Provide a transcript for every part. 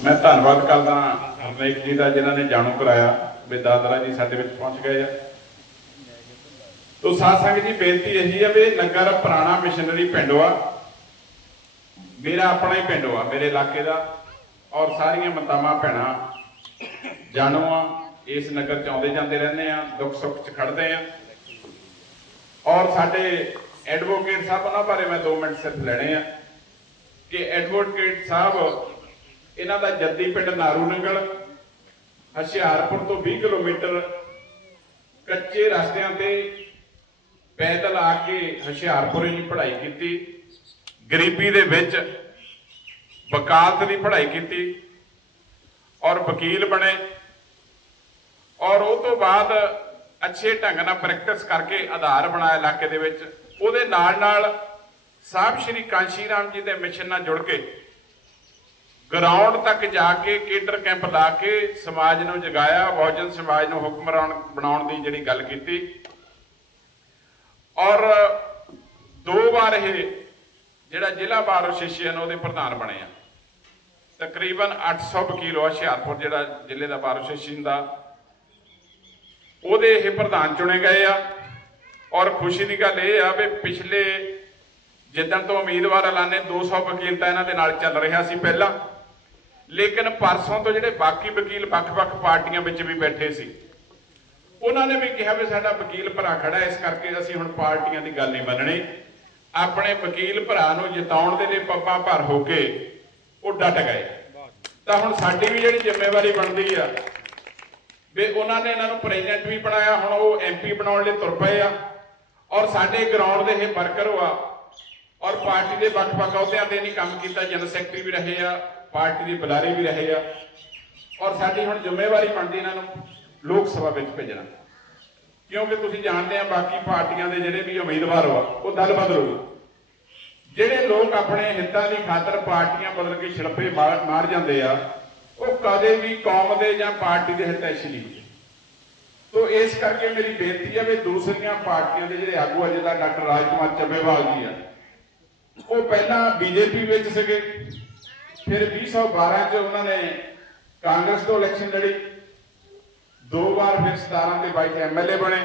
ਮੈਂ ਧੰਨਵਾਦ ਕਰਦਾ ਹਰਨੇਕ ਜੀ ਦਾ ਜਿਨ੍ਹਾਂ ਨੇ ਜਾਣੂ ਕਰਾਇਆ ਵੀ ਦਾਦਰਾ ਜੀ ਸਾਡੇ ਵਿੱਚ ਪਹੁੰਚ ਗਏ ਆ। ਤੋ ਸਾਧ ਸੰਗਤ ਜੀ, ਬੇਨਤੀ ਇਹੀ ਆ ਵੀ ਨਗਰ ਪੁਰਾਣਾ ਮਿਸ਼ਨਰੀ ਪਿੰਡ ਆ ਮੇਰਾ ਆਪਣਾ ਹੀ ਪਿੰਡ ਆ ਮੇਰੇ ਇਲਾਕੇ ਦਾ। ਔਰ ਸਾਰੀਆਂ ਮਤਾਵਾਂ ਭੈਣਾਂ ਜਾਣੋ ਆ, ਇਸ ਨਗਰ ਚ ਆਉਂਦੇ ਜਾਂਦੇ ਰਹਿੰਦੇ ਆ, ਦੁੱਖ ਸੁੱਖ ਚ ਖੜਦੇ ਆ। ਔਰ ਸਾਡੇ ਐਡਵੋਕੇਟ ਸਾਹਿਬ, ਉਹਨਾਂ ਬਾਰੇ ਮੈਂ 2 ਮਿੰਟ ਸਿਰਫ ਲੈਣੇ ਆ ਕਿ ਐਡਵੋਕੇਟ ਸਾਹਿਬ ਇਹਨਾਂ ਦਾ ਜੱਦੀ ਪਿੰਡ ਨਾਰੂ ਨੰਗਲ, ਹੁਸ਼ਿਆਰਪੁਰ ਤੋਂ 20 ਕਿਲੋਮੀਟਰ ਕੱਚੇ ਰਸਤਿਆਂ ਤੇ ਪੈਦਲ ਆ ਕੇ ਹੁਸ਼ਿਆਰਪੁਰ ਦੀ ਪੜ੍ਹਾਈ ਕੀਤੀ, ਗਰੀਬੀ ਦੇ ਵਿੱਚ ਵਕਾਲਤ ਦੀ ਪੜ੍ਹਾਈ ਕੀਤੀ ਔਰ ਵਕੀਲ ਬਣੇ ਔਰ ਉਹ ਤੋਂ ਬਾਅਦ ਅੱਛੇ ਢੰਗ ਨਾਲ ਪ੍ਰੈਕਟਿਸ ਕਰਕੇ ਆਧਾਰ ਬਣਾਇਆ ਇਲਾਕੇ ਦੇ ਵਿੱਚ। ਉਹਦੇ ਨਾਲ ਨਾਲ ਸਾਹਿਬ ਸ਼੍ਰੀ ਕਾਂਸ਼ੀ ਰਾਮ ਜੀ ਦੇ ਮਿਸ਼ਨ ਨਾਲ ਜੁੜ ਕੇ ਗਰਾਊਂਡ ਤੱਕ ਜਾ ਕੇ ਕੇਡਰ ਕੈਂਪ ਲਾ ਕੇ ਸਮਾਜ ਨੂੰ ਜਗਾਇਆ, ਬਹੁਜਨ ਸਮਾਜ ਨੂੰ ਹੁਕਮਰਾਨ ਬਣਾਉਣ ਦੀ ਜਿਹੜੀ ਗੱਲ ਕੀਤੀ। ਔਰ ਦੋ ਵਾਰ ਇਹ ਜਿਹੜਾ ਜ਼ਿਲ੍ਹਾ ਬਾਰ ਐਸੋਸੀਏਸ਼ਨ ਉਹਦੇ ਪ੍ਰਧਾਨ ਬਣੇ ਆ। ਤਕਰੀਬਨ 800 ਵਕੀਲ ਆ ਹੁਸ਼ਿਆਰਪੁਰ ਜਿਹੜਾ ਜ਼ਿਲ੍ਹੇ ਦਾ ਬਾਰ ਐਸੋਸੀਏਸ਼ਨ ਦਾ ਉਹਦੇ ਇਹ ਪ੍ਰਧਾਨ ਚੁਣੇ ਗਏ ਆ। ਔਰ ਖੁਸ਼ੀ ਦੀ ਗੱਲ ਇਹ ਆ ਵੀ ਪਿਛਲੇ ਜਿੱਦਣ ਤੋਂ ਉਮੀਦਵਾਰ ਐਲਾਨੇ 200 ਵਕੀਲ ਤਾਂ ਇਹਨਾਂ ਦੇ ਨਾਲ ਚੱਲ ਰਿਹਾ ਸੀ ਪਹਿਲਾਂ। ਲੇਕਿਨ ਪਰਸੋਂ ਤੋਂ ਜਿਹੜੇ ਬਾਕੀ ਵਕੀਲ ਵੱਖ-ਵੱਖ ਪਾਰਟੀਆਂ ਵਿੱਚ ਵੀ ਬੈਠੇ ਸੀ, ਉਹਨਾਂ ਨੇ ਵੀ ਕਿਹਾ ਵੀ ਸਾਡਾ ਵਕੀਲ ਭਰਾ ਖੜਾ ਇਸ ਕਰਕੇ ਅਸੀਂ ਹੁਣ ਪਾਰਟੀਆਂ ਦੀ ਗੱਲ ਨਹੀਂ ਮੰਨਣੀ। ਆਪਣੇ ਵਕੀਲ ਭਰਾ ਨੂੰ ਜਿਤਾਉਣ ਦੇ ਲਈ ਪੱਪਾ ਭਰ ਹੋ ਕੇ ਉਹ ਡਟ ਗਏ। ਤਾਂ ਹੁਣ ਸਾਡੀ ਵੀ ਜਿਹੜੀ ਜ਼ਿੰਮੇਵਾਰੀ ਬਣਦੀ ਆ, ਵੀ ਉਹਨਾਂ ਨੇ ਇਹਨਾਂ ਨੂੰ ਪ੍ਰੈਜ਼ੀਡੈਂਟ ਵੀ ਬਣਾਇਆ, ਹੁਣ ਉਹ ਐਮਪੀ ਬਣਾਉਣ ਲਈ ਤੁਰ ਪਏ ਆ। ਔਰ ਸਾਡੇ ਗਰਾਊਂਡ ਦੇ ਇਹ ਵਰਕਰ ਆ ਔਰ ਪਾਰਟੀ ਦੇ ਵੱਖ-ਵੱਖ ਅਹੁਦਿਆਂ ਤੇ ਨਹੀਂ ਕੰਮ ਕੀਤਾ ਜਨਰਲ ਸੈਕਟਰੀ ਵੀ ਰਹੇ ਆ। ਪਾਰਟੀ ਦੇ ਬੁਲਾਰੇ ਵੀ ਰਹੇ ਆ। ਔਰ ਸਾਡੀ ਹੁਣ ਜ਼ਿੰਮੇਵਾਰੀ ਬਣਦੀ ਇਹਨਾਂ ਨੂੰ ਲੋਕ ਸਭਾ ਵਿੱਚ ਭੇਜਣਾ। ਕਿਉਂਕਿ ਤੁਸੀਂ ਜਾਣਦੇ ਆ, ਬਾਕੀ ਪਾਰਟੀਆਂ ਦੇ ਜਿਹੜੇ ਵੀ ਉਮੀਦਵਾਰ ਆ, ਉਹ ਦਲ ਬਦਲੂ ਜਿਹੜੇ ਲੋਕ ਆਪਣੇ ਹਿੱਤਾਂ ਦੀ ਖਾਤਰ ਪਾਰਟੀਆਂ ਬਦਲ ਕੇ ਛੜਪੇ ਮਾਰ ਮਾਰ ਜਾਂਦੇ ਆ, ਉਹ ਕਦੇ ਵੀ ਕੌਮ ਦੇ ਜਾਂ ਪਾਰਟੀ ਦੇ ਹਿਤੈਸ਼ੀ ਨਹੀਂ ਹੁੰਦੇ। ਤੋ ਇਸ ਕਰਕੇ ਮੇਰੀ ਬੇਨਤੀ ਹੈ ਵੀ ਦੂਸਰੀਆਂ ਪਾਰਟੀਆਂ ਦੇ ਜਿਹੜੇ ਆਗੂ ਆ ਜਿਹਦਾ ਡਾਕਟਰ ਰਾਜਕੁਮਾਰ ਚੱਬੇਵਾਲ ਜੀ ਆ, ਉਹ ਪਹਿਲਾਂ ਬੀਜੇਪੀ ਵਿੱਚ ਸੀਗੇ। ਫਿਰ 2012 ਚ ਉਹਨਾਂ ਨੇ ਕਾਂਗਰਸ ਤੋਂ ਇਲੈਕਸ਼ਨ ਲੜੀ। ਦੋ ਵਾਰ ਫਿਰ 17 ਦੇ 22 ਐਮਐਲਏ ਬਣੇ।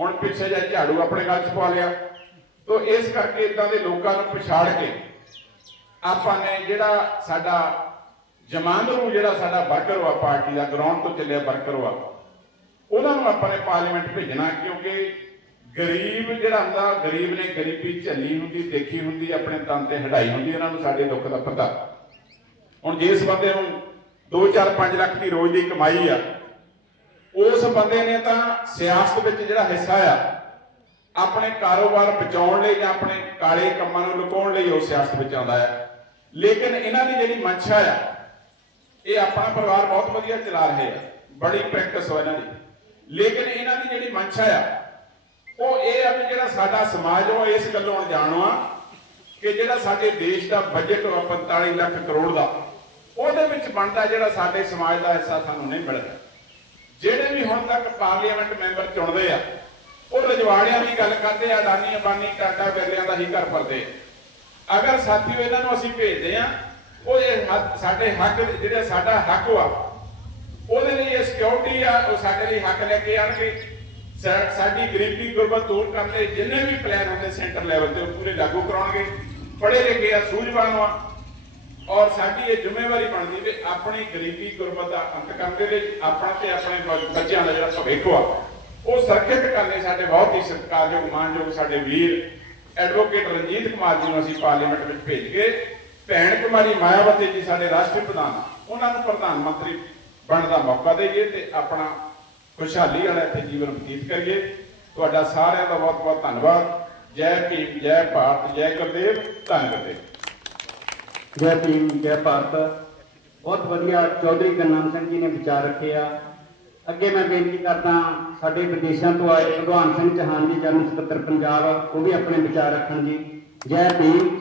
ਹੁਣ ਪਿੱਛੇ ਜਾ ਝਾੜੂ ਆਪਣੇ ਗੱਲ ਚ ਪਾ ਲਿਆ। ਤੋ ਇਸ ਕਰਕੇ ਇਦਾਂ ਦੇ ਲੋਕਾਂ ਨੂੰ ਪਛਾੜ ਕੇ ਆਪਾਂ ਨੇ ਜਿਹੜਾ ਸਾਡਾ ਜਮਾਂਦਰੂ ਜਿਹੜਾ ਸਾਡਾ ਵਰਕਰ ਵਾ ਪਾਰਟੀ ਦਾ ਗਰਾਊਂਡ ਤੋਂ ਚੱਲਿਆ ਵਰਕਰ ਵਾ ਉਹਨਾਂ ਨੂੰ ਆਪਾਂ ਨੇ ਪਾਰਲੀਮੈਂਟ ਭੇਜਣਾ ਕਿਉਂਕਿ ਗਰੀਬ ਜਿਹੜਾ ਹੁੰਦਾ, ਗਰੀਬ ਨੇ ਗਰੀਬੀ ਝੱਲੀ ਹੁੰਦੀ, ਦੇਖੀ ਹੁੰਦੀ, ਆਪਣੇ ਤਨ ਤੇ ਹਟਾਈ ਹੁੰਦੀ, ਇਹਨਾਂ ਨੂੰ ਸਾਡੇ ਦੁੱਖ ਦਾ ਪਤਾ। ਹੁਣ ਜਿਸ ਬੰਦੇ ਨੂੰ 2-4-5 ਲੱਖ ਦੀ ਰੋਜ਼ ਦੀ ਕਮਾਈ ਆ, ਉਸ ਬੰਦੇ ਨੇ ਤਾਂ ਸਿਆਸਤ ਵਿੱਚ ਜਿਹੜਾ ਹਿੱਸਾ ਆ, ਆਪਣੇ ਕਾਰੋਬਾਰ ਬਚਾਉਣ ਲਈ ਜਾਂ ਆਪਣੇ ਕਾਲੇ ਕੰਮਾਂ ਨੂੰ ਲੁਕਾਉਣ ਲਈ ਉਹ ਸਿਆਸਤ ਵਿੱਚ ਆਉਂਦਾ ਹੈ ਲੇਕਿਨ ਇਹਨਾਂ ਦੀ ਜਿਹੜੀ ਮੰਸ਼ਾ ਆ, ਇਹ ਆਪਣਾ ਪਰਿਵਾਰ ਬਹੁਤ ਵਧੀਆ ਚਲਾ ਰਹੇ ਆ। ਬੜੀ ਪ੍ਰੈਕਟਿਸ ਹੋ ਇਹਨਾਂ ਦੀ। ਲੇਕਿਨ ਇਹਨਾਂ ਦੀ ਜਿਹੜੀ ਮੰਸ਼ਾ ਆ ਉਹ ਇਹ ਆ ਵੀ ਜਿਹੜਾ ਸਾਡਾ ਸਮਾਜ ਉਹ ਇਸ ਗੱਲੋਂ ਅਣਜਾਣ ਆ ਕਿ ਜਿਹੜਾ ਸਾਡੇ ਦੇਸ਼ ਦਾ ਬਜਟ ਆ 45 ਲੱਖ ਕਰੋੜ ਦਾ, ਉਹਦੇ ਵਿੱਚ ਬਣਦਾ ਜਿਹੜਾ ਸਾਡੇ ਸਮਾਜ ਦਾ ਹਿੱਸਾ ਸਾਨੂੰ ਨਹੀਂ ਮਿਲਦਾ। ਜਿਹੜੇ ਵੀ ਹੁਣ ਤੱਕ ਪਾਰਲੀਮੈਂਟ ਮੈਂਬਰ ਚੁਣਦੇ ਆ, ਉਹ ਰਜਵਾੜਿਆਂ ਦੀ ਗੱਲ ਕਰਦੇ ਆ ਅਡਾਨੀ ਅੰਬਾਨੀ, ਟਾਟਾ ਬਿਰਲਿਆਂ ਦਾ ਹੀ ਘਰ ਭਰਦੇ ਅਗਰ ਸਾਥੀਓ ਇਹਨਾਂ ਨੂੰ ਅਸੀਂ ਭੇਜਦੇ ਆ, ਉਹ ਇਹ ਸਾਡੇ ਹੱਕ, ਜਿਹੜਾ ਸਾਡਾ ਹੱਕ ਆ ਉਹਦੇ ਲਈ ਇਹ ਸਿਕਿਉਰਿਟੀ ਆ, ਉਹ ਸਾਡੇ ਲਈ ਹੱਕ ਲੈ ਕੇ ਆਣਗੇ। ਸਾਡੀ ਗਰੀਬੀ ਗੁਰਬਤ ਦੂਰ ਕਰਨ ਦੇ ਜਿੰਨੇ ਵੀ ਪਲਾਨ ਹੁੰਦੇ ਸੈਂਟਰ ਲੈਵਲ ਤੇ, ਉਹ ਪੂਰੇ ਲਾਗੂ ਕਰਾਉਣਗੇ। ਪੜ੍ਹੇ ਲਿਖੇ ਆ, ਸੂਝਵਾਨ ਆ। ਔਰ ਸਾਡੀ ਇਹ ਜ਼ਿੰਮੇਵਾਰੀ ਬਣਦੀ ਵੀ ਆਪਣੀ ਗਰੀਬੀ ਗੁਰਬਤ ਦਾ ਅੰਤ ਕਰਨ ਦੇ ਲਈ ਆਪਣਾ ਤੇ ਆਪਣੇ ਬੱਚਿਆਂ ਦਾ ਜਿਹੜਾ ਭਵਿੱਖ ਆ, ਉਹ ਸੁਰੱਖਿਅਤ ਕਰਨੇ ਸਾਡੇ ਬਹੁਤ ਹੀ ਸਤਿਕਾਰਯੋਗ, ਮਾਨਯੋਗ ਸਾਡੇ ਵੀਰ ਐਡਵੋਕੇਟ ਰਣਜੀਤ ਕੁਮਾਰ ਜੀ ਨੂੰ ਅਸੀਂ ਪਾਰਲੀਮੈਂਟ ਵਿੱਚ ਭੇਜ ਕੇ, ਭੈਣ ਕੁਮਾਰੀ ਮਾਇਆਵਤੀ ਜੀ ਸਾਡੇ ਰਾਸ਼ਟਰੀ ਪ੍ਰਧਾਨ ਉਹਨਾਂ ਨੂੰ ਪ੍ਰਧਾਨ ਮੰਤਰੀ ਬਣਨ ਦਾ ਮੌਕਾ ਦੇਈਏ ਤੇ ਆਪਣਾ ਖੁਸ਼ਹਾਲੀ ਵਾਲਾ ਇੱਥੇ ਜੀਵਨ ਬਤੀਤ ਕਰੀਏ। ਤੁਹਾਡਾ ਸਾਰਿਆਂ ਦਾ ਬਹੁਤ ਬਹੁਤ ਧੰਨਵਾਦ। ਜੈ ਭੀਮ, ਜੈ ਭਾਰਤ, ਜੈ ਗੁਰਦੇਵ, ਧੰਨ ਗੁਰਦੇਵ। ਜੈ ਭੀਮ, ਜੈ ਭਾਰਤ। ਬਹੁਤ ਵਧੀਆ ਚੌਧਰੀ ਗੰਨਾਮ ਸਿੰਘ ਜੀ ਨੇ ਵਿਚਾਰ ਰੱਖੇ ਆ ਅੱਗੇ ਮੈਂ ਬੇਨਤੀ ਕਰਦਾ ਸਾਡੇ ਵਿਦੇਸ਼ਾਂ ਤੋਂ ਆਏ ਭਗਵਾਨ ਸਿੰਘ ਚੌਹਾਨ ਜੀ ਜਨਮ ਸਕੱਤਰ ਪੰਜਾਬ, ਉਹ ਵੀ ਆਪਣੇ ਵਿਚਾਰ ਰੱਖਣ ਜੀ। ਜੈ ਭੀਮ।